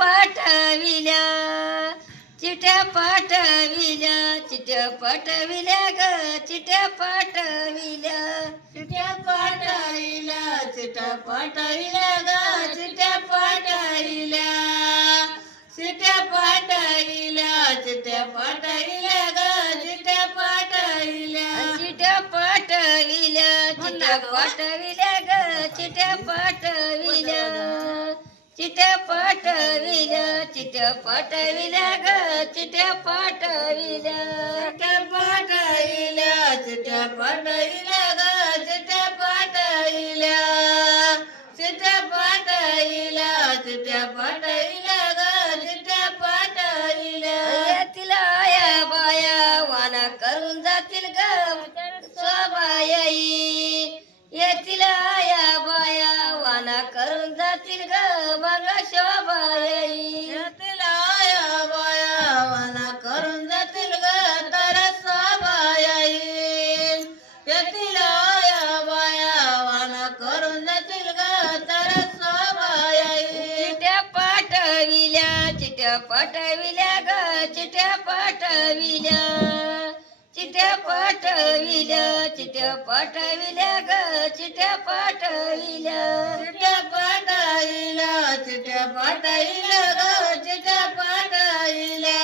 पाठविल्या चिट्या पाठविल्या चिट्या पाठविल्या ग चिट्या पाठविल्या चिट्या पाठविल्या चिट्या पाठविल्या ग चिट्या पाठविल्या चिट्या पाठविल्या चिट्या पाठविल्या ग चिट्या पाठविल्या चिट्या पाठविल्या चिट्या पाठविल्या ग चिट्या पाठविल्या चिट्या पाठविल्या चिट्या पाठविल्या ग चिट्या पाठविल्या चिट्या पाठविल्या चिट्या पाठविल्या ग चिट्या पाठविल्या चिट्या पाठविल्या चिट्या पाठविल्या ग चिट्या पाठविल्या येतील आया बाया वाना करून जातील ग स्वबायाई येतील आया बाया वाना करून जातील ग मग शोभायाई येतील आया बाया वाना करून जातील ग तर सभा येईल येतील आया बाया वाना करून जातील ग तर सभा येईल चिट्या पाठविल्या चिट्या पाठविल्या ग चिट्या पाठविल्या चिट्या पाठविल्या चिट्या पाठविल्या ग चिट्या पाठविल्या चिट्या पाठविल्या चिट्या पाठविल्या ग चिट्या पाठविल्या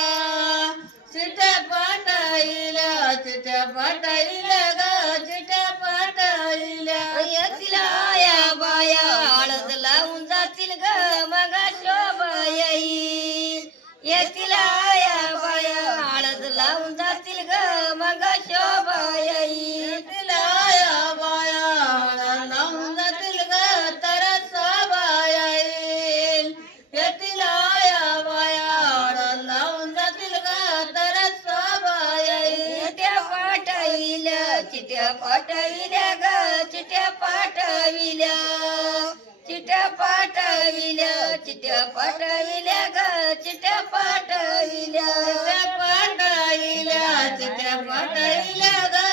चिट्या पाठविल्या चिट्या पाठविल्या ग चिट्या पाठविल्या येतील आया बाया हळद लावून जातील ग मग शोभा येईल येतील आया बाया हळद लावून जातील ग मग शोभा येईल येतील आया बाया लावून जातील ग तर सभा येईल येतील आया बाया लावून जातील ग तर सभा येईल चिट्या पाठविल्या चिट्या पाठविल्या ग चिट्या पाठविल्या चिट्या पाठविल्या चिट्या पाठविल्या ग चिट्या पाठविल्या चिट्या पाठविल्या चिट्या पाठविल्या ग